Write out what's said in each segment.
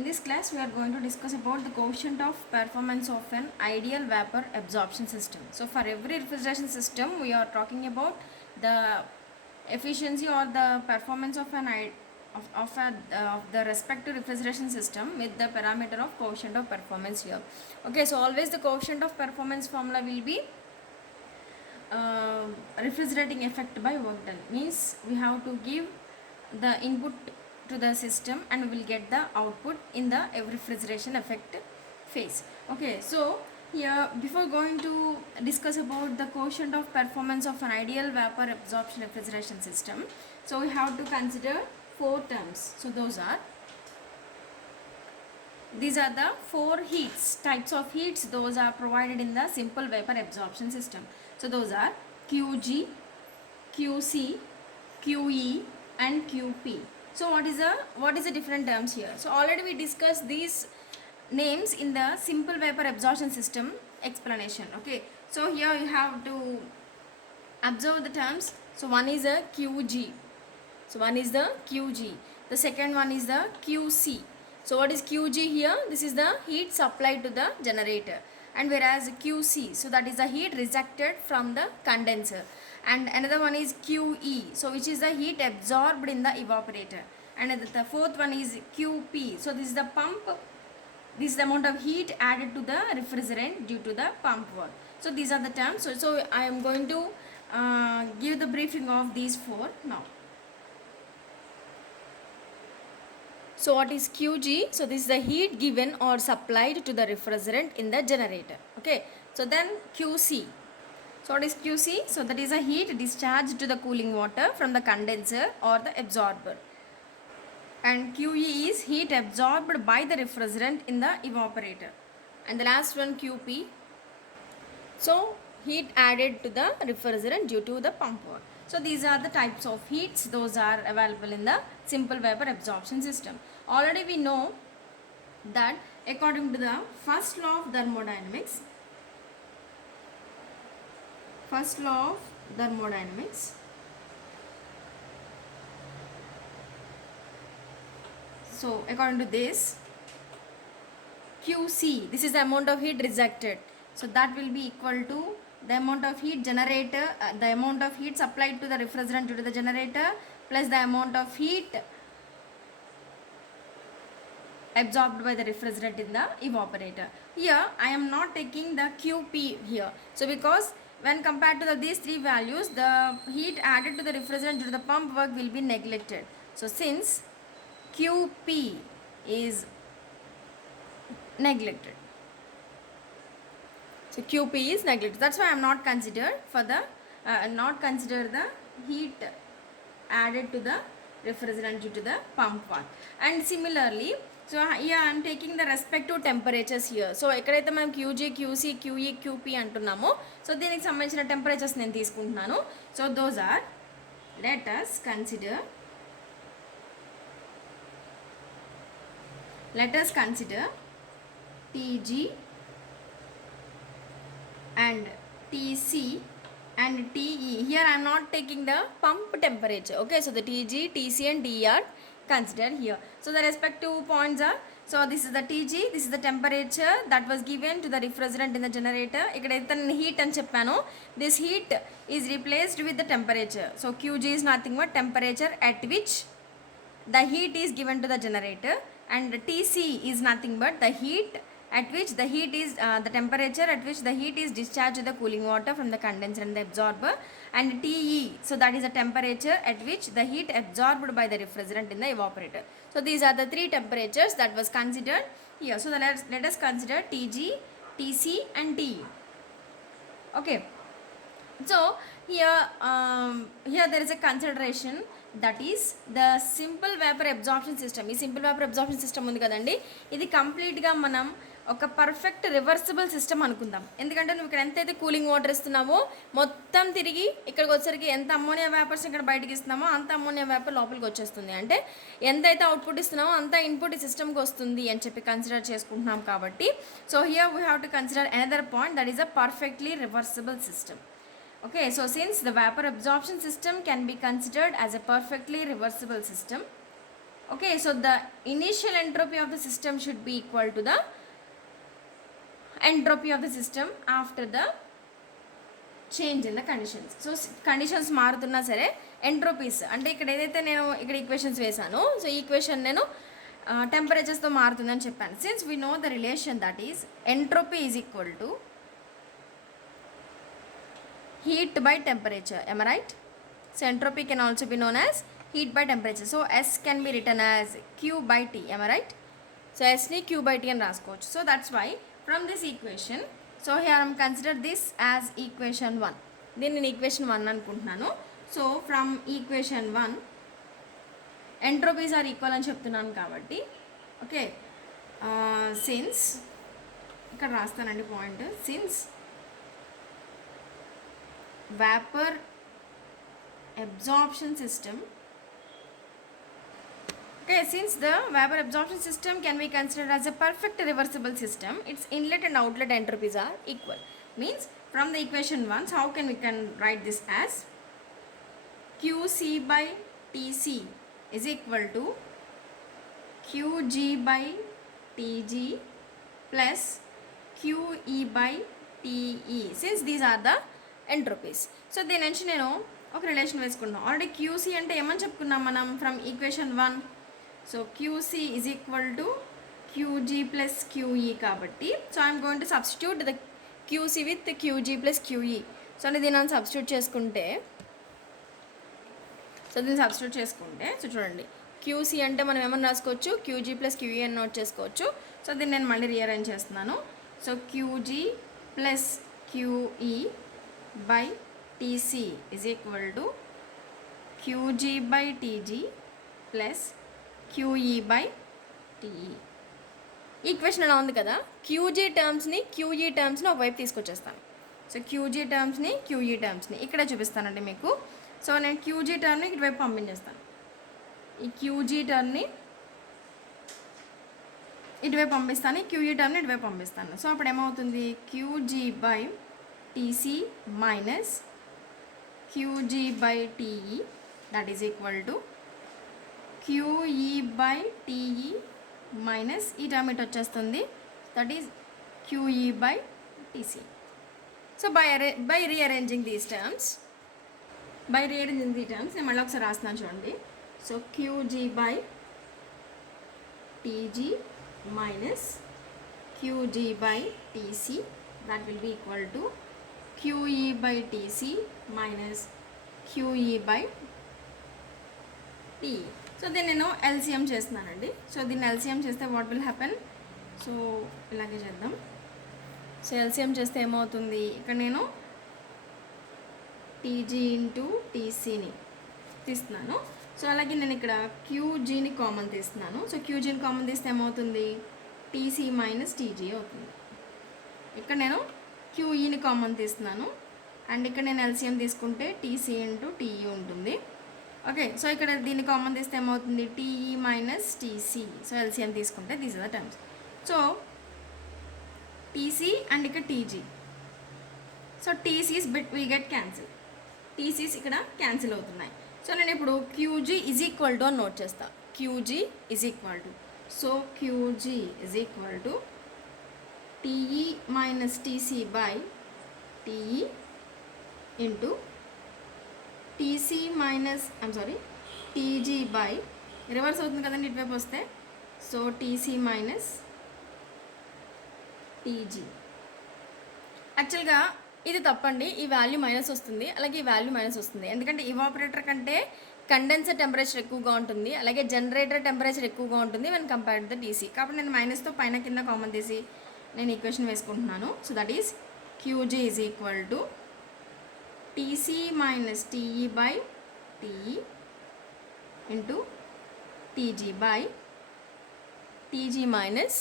In this class, we are going to discuss about the coefficient of performance of an ideal vapor absorption system. So, for every refrigeration system, we are talking about the efficiency or the performance of the respective refrigeration system with the parameter of coefficient of performance here. Okay, so always the coefficient of performance formula will be refrigerating effect by work done. Means we have to give the input to the system and we will get the output in the refrigeration effect phase. Okay, so here before going to discuss about the quotient of performance of an ideal vapor absorption refrigeration system, so we have to consider four terms. So these are the four types of heats those are provided in the simple vapor absorption system. So those are QG, QC, QE and QP. So what is the different terms here? So already we discussed these names in the simple vapor absorption system explanation. Okay, so here you have to observe the terms. So one is a QG. The second one is the QC. So what is QG here? This is the heat supplied to the generator. And whereas QC, so that is the heat rejected from the condenser. And another one is QE, so which is the heat absorbed in the evaporator. And the fourth one is QP, so this is the pump. This is the amount of heat added to the refrigerant due to the pump work. So these are the terms. So I am going to give the briefing of these four now. So what is QG? So this is the heat given or supplied to the refrigerant in the generator. Okay. So then QC. So what is QC? So that is a heat discharged to the cooling water from the condenser or the absorber. And QE is heat absorbed by the refrigerant in the evaporator. And the last one QP. So heat added to the refrigerant due to the pump work. So these are the types of heats those are available in the simple vapor absorption system. Already we know that according to the first law of thermodynamics, so according to this, QC, this is the amount of heat rejected. So that will be equal to the amount of heat the amount of heat supplied to the refrigerant due to the generator plus the amount of heat absorbed by the refrigerant in the evaporator. Here I am not taking the QP here. So because when compared to these three values, the heat added to the refrigerant due to the pump work will be neglected. So since QP is neglected, so QP is neglected. That's why I am not consider the heat added to the refrigerant due to the pump work. And similarly, so here I am taking the respective temperatures here. So ఎక్కడైతే మనం QG, QC, QE, QP అంటున్నామో, so దీనికి సంబంధించిన temperatures నేను తీసుకుంటున్నాను. So those are, let us consider TG and TC and TE. Here I am not taking the pump temperature. Okay, so the TG, TC and TE are considered here. So the respective points are, so this is the TG, this is the temperature that was given to the refrigerant in the generator. ikkadaithe heat ani cheppano, this heat is replaced with the temperature. So QG is nothing but temperature at which the heat is given to the generator, and TC is nothing but the heat at which the heat is the temperature at which the heat is discharged to the cooling water from the condenser and the absorber, and TE, so that is the temperature at which the heat absorbed by the refrigerant in the evaporator. So these are the three temperatures that was considered here. So let us consider TG, TC and TE. Okay, so here there is a consideration, that is the simple vapor absorption system. ఈ simple vapour absorption system ఉంది కదండి, ఇది కంప్లీట్గా మనం ఒక perfect reversible system అనుకుందాం. ఎందుకంటే నువ్వు ఇక్కడ ఎంతైతే కూలింగ్ వాటర్ ఇస్తున్నావో మొత్తం తిరిగి ఇక్కడికి వచ్చేసరికి ఎంత అమ్మోనియా వేపర్స్ ఇక్కడ బయటకి ఇస్తున్నామో అంత అమ్మోనియా వేపర్ లోపలికి వచ్చేస్తుంది. అంటే ఎంతైతే అవుట్పుట్ ఇస్తున్నామో అంత ఇన్పుట్ ఈ సిస్టమ్కి వస్తుంది అని చెప్పి కన్సిడర్ చేసుకుంటున్నాం కాబట్టి, so here we have to consider another point, that is a perfectly reversible system. Okay, so since the vapor absorption system can be considered as a perfectly reversible system, Okay, so the initial entropy of the system should be equal to the entropy of the system after the change in the conditions. So conditions మారుతున్నా సరే entropies అంటే ఇక్కడ ఏదైతే నేను ఇక్కడ equations వేసానో so ఈ equation నేను టెంపరేచర్స్తో మారుతుందని చెప్పాను. Since we know the relation that is entropy is equal to heat by temperature, am I right? So entropy can also be known as heat by temperature. So S can be written as Q by T, am I right? So S ni Q by T అని రాసుకోవచ్చు. So that's why from this equation, so here I am consider this as equation 1. దీన్ని నేను equation 1 అనుకుంటున్నాను. So from equation 1 entropies are equal అని చెప్తున్నాను కాబట్టి okay since ఇక్కడ రాస్తానండి point. Since vapor absorption system, okay, since the vapor absorption system can be considered as a perfect reversible system, its inlet and outlet entropies are equal. Means from the equation 1, so how we can write this as QC by TC is equal to QG by TG plus QE by TE, since these are the entropies. So దీని నుంచి నేను ఒక రిలేషన్ వేసుకున్నాను. Already QC అంటే ఏమని చెప్పుకున్నాం మనం from equation 1. So QC is equal to QG plus QE కాబట్టి so I'm going to substitute the QC with QG plus QE. So అంటే దీన్ని సబ్స్టిట్యూట్ చేసుకుంటే సో చూడండి క్యూసీ అంటే మనం ఏమని రాసుకోవచ్చు క్యూజీ ప్లస్ క్యూఈ అని నోట్ చేసుకోవచ్చు. సో దీన్ని నేను మళ్ళీ రీఅరేంజ్ చేస్తున్నాను. So QG plus QE by TC is equal to QG by TG plus QE by TE. Equation ఎలా ఉంది కదా, క్యూజీ టర్మ్స్ని క్యూఈ టర్మ్స్ని ఒకవైపు తీసుకొచ్చేస్తాను. సో క్యూజీ టర్మ్స్ని క్యూఈ టర్మ్స్ని ఇక్కడే చూపిస్తానండి మీకు. సో నేను క్యూజీ టర్మ్ని ఇటువైపు పంపించేస్తాను. ఈ క్యూజీ టర్మ్ని ఇటువైపు పంపిస్తాను, క్యూఈ టర్మ్ని ఇటువైపు పంపిస్తాను. సో అప్పుడు ఏమవుతుంది QG by TC minus QG by TE, that is equal to QE by TE minus ఈ టర్మ్ ఇటు వచ్చేస్తుంది, that is QE by TC. So by rearranging these terms నేను మళ్ళీ ఒకసారి రాస్తున్నాను చూడండి. So QG by TG minus QG by TC, that will be equal to QE by TC minus QE by TE. So దీన్ని నేను ఎల్సిఎం చేస్తున్నానండి. సో దీన్ని ఎల్సిఎం చేస్తే వాట్ విల్ హ్యాపెన్, సో ఇలాగే చేద్దాం. సో ఎల్సిఎం చేస్తే ఏమవుతుంది, ఇక్కడ నేను టీజీ ఇంటూ టీసీని తీస్తున్నాను. సో అలాగే నేను ఇక్కడ క్యూజీని కామన్ తీస్తున్నాను. సో క్యూజీని కామన్ తీస్తే ఏమవుతుంది టీసీ మైనస్ టీజీ అవుతుంది. ఇక్కడ నేను క్యూఈని కామన్ తీస్తున్నాను అండ్ ఇక్కడ నేను ఎల్సిఎం తీసుకుంటే టీసీ ఇంటూ టీఈ ఉంటుంది. ఓకే, సో ఇక్కడ దీన్ని కామన్ తీస్తే ఏమవుతుంది TE minus TC. So LCM తీసుకుంటే these are the terms. So TC and ఇక్కడ TG, so TCs will get cancel, TCs ఇక్కడ క్యాన్సిల్ అవుతున్నాయి. సో నేను ఇప్పుడు క్యూజీ ఈజ్ ఈక్వల్ టు అని నోట్ చేస్తాను. QG is equal to, so QG is equal to TE minus TC by TE into TC minus TG by reverse అవుతుంది కదండి ఇటువైపు వస్తే, సో TC minus TG. యాక్చువల్గా ఇది తప్పండి, ఈ వాల్యూ మైనస్ వస్తుంది అలాగే ఈ వాల్యూ మైనస్ వస్తుంది, ఎందుకంటే ఇవాపరేటర్ కంటే కండెన్సర్ టెంపరేచర్ ఎక్కువగా ఉంటుంది అలాగే జనరేటర్ టెంపరేచర్ ఎక్కువగా ఉంటుంది వెన్ కంపేర్డ్ ద DC. కాబట్టి నేను మైనస్తో పైన కింద కామన్ తీసి నేను ఈక్వేషన్ వేసుకుంటున్నాను. So that is QG is equal to TC minus TE by TE into TG by TG minus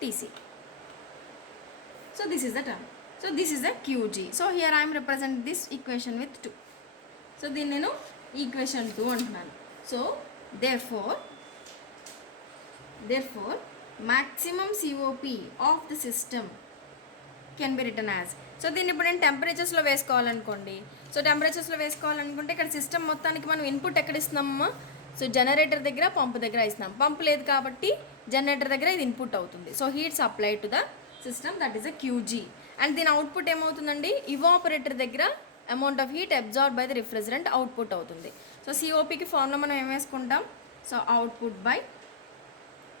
TC. So this is the term. So this is the QG. So here I'm represent this equation with 2. సో దీన్ని నేను ఈక్వేషన్ 2 అంటున్నాను. So therefore maximum COP of the system can be written as. So దీన్ని ఇప్పుడు నేను టెంపరేచర్స్లో వేసుకోవాలనుకోండి. సో టెంపరేచర్స్లో వేసుకోవాలనుకుంటే ఇక్కడ సిస్టమ్ మొత్తానికి మనం ఇన్పుట్ ఎక్కడ ఇస్తున్నామమ్మా, సో జనరేటర్ దగ్గర పంపు దగ్గర ఇస్తున్నాం. పంపు లేదు కాబట్టి జనరేటర్ దగ్గర ఇది ఇన్పుట్ అవుతుంది. So heat supply to the system, that is a QG. And దీని అవుట్పుట్ ఏమవుతుందండి, ఇవాపరేటర్ దగ్గర amount of heat absorb by the refrigerant output అవుతుంది. సో సిఓపికి ఫార్ములా మనం ఏం వేసుకుంటాం, so output by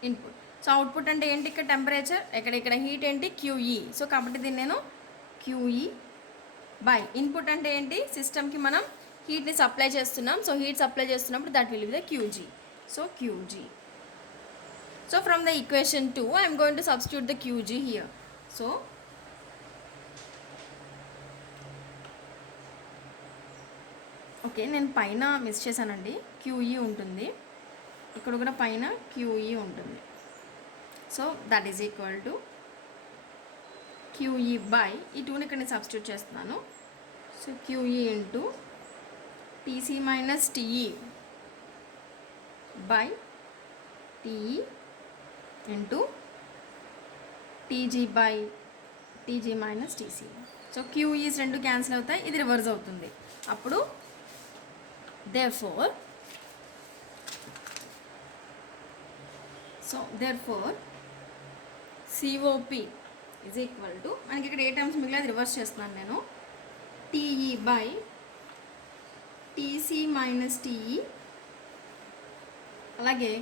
input. So output అంటే ఏంటి, ఇక్కడ టెంపరేచర్, ఇక్కడ హీట్ ఏంటి క్యూఈ. సో కాబట్టి దీన్ని నేను క్యూఈ బై ఇన్పుట్ అంటే ఏంటి, సిస్టమ్కి మనం హీట్ని సప్లై చేస్తున్నాం. సో హీట్ సప్లై చేస్తున్నప్పుడు that will be the QG. So QG. So from the equation 2 ఐ M going to substitute the QG here. So okay, నేను పైన మిస్ చేశానండి, క్యూఈ ఉంటుంది, ఇక్కడ కూడా పైన క్యూఈ ఉంటుంది. So that is equal to QE by ఈ 2ని ఇక్కడ నేను సబ్స్టిట్యూట్ చేస్తున్నాను. So QE into TC minus TE by TE into TG by TG minus TC. So QEs రెండు క్యాన్సిల్ అవుతాయి, ఇది రివర్స్ అవుతుంది. అప్పుడు therefore COP is equal to, మనకి ఇక్కడ ఏ టర్మ్స్ మిగిలేదు రివర్స్ చేస్తున్నాను నేను, TE by TC minus TE అలాగే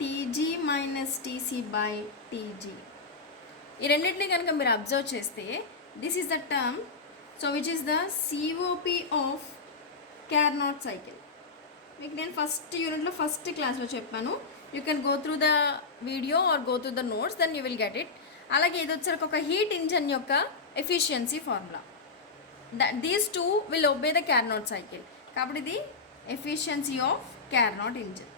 TG minus TC by TG. ఈ రెండింటిని కనుక మీరు అబ్జర్వ్ చేస్తే this is the term, so which is the COP of Carnot cycle. మీకు నేను ఫస్ట్ యూనిట్లో ఫస్ట్ క్లాస్లో చెప్పాను, you can go through the video or go through the notes, then you will get it. అలాగే ఇది వచ్చరికి ఒక హీట్ ఇంజన్ యొక్క efficiency formula. These two will obey the Carnot cycle. కాబట్టి ఇది efficiency of Carnot engine.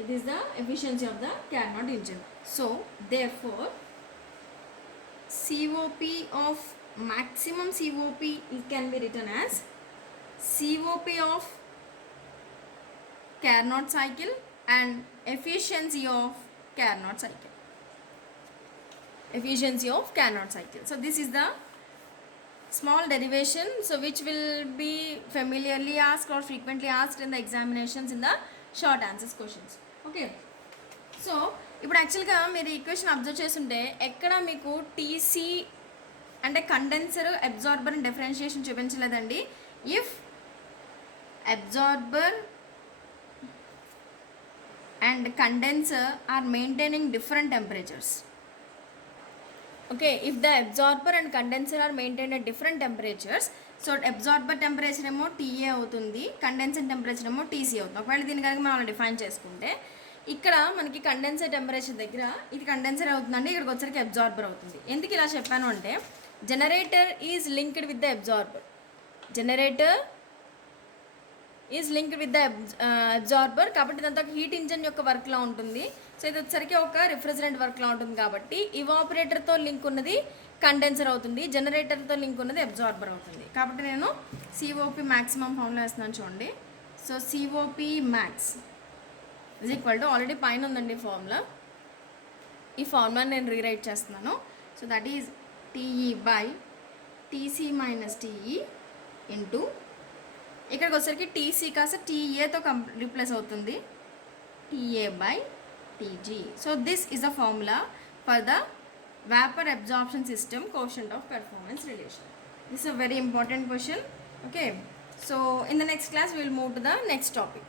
It is the efficiency of the Carnot engine. So therefore COP of maximum COP can be written as COP of Carnot cycle and efficiency of Carnot cycle. Efficiency of Carnot cycle. So this is the small derivation, so which will be familiarly asked or frequently asked in the examinations in the short answers questions. Okay, so ఇప్పుడు యాక్చువల్గా మీరు equation observe చేస్తుంటే ఎక్కడ మీకు TC అంటే condenser absorber differentiation చూపించలేదండి. If absorber and condenser are maintaining different temperatures. Okay, if the absorber and condenser are maintain at different temperatures, so absorber temperature ఏమో TA అవుతుంది, కండెన్సర్ టెంపరేచర్ ఏమో TC అవుతుంది. ఒకవేళ దీని కనుక మనం డిఫైన్ చేసుకుంటే ఇక్కడ మనకి కండెన్సర్ టెంపరేచర్ దగ్గర ఇది కండెన్సర్ అవుతుందండి, ఇక్కడికి వచ్చరికి అబ్జార్బర్ అవుతుంది. ఎందుకు ఇలా చెప్పాను అంటే generator is linked with the absorber, generator is linked with the absorber. కాబట్టి ఇదంతా ఒక హీట్ ఇంజన్ యొక్క వర్క్లా ఉంటుంది. సో ఇది వచ్చరికి ఒక రిఫ్రిజరెంట్ వర్క్లా ఉంటుంది. కాబట్టి ఇవాపరేటర్తో లింక్ ఉన్నది కండెన్సర్ అవుతుంది, జనరేటర్తో లింక్ ఉన్నది అబ్జార్బర్ అవుతుంది. కాబట్టి నేను COP మ్యాక్సిమం ఫార్ములా వేస్తున్నాను చూడండి. So COP max is equal to, already పైన ఉందండి ఫార్ములా, ఈ ఫార్ములాని నేను రీరైట్ చేస్తున్నాను. So that is TE by TC minus TE into ఇక్కడికి వచ్చరికి TC కాస్త TAతో రీప్లేస్ అవుతుంది, TA by TG. So this is the formula for the vapor absorption system quotient of performance relation. This is a very important question. Okay, so in the next class we will move to the next topic.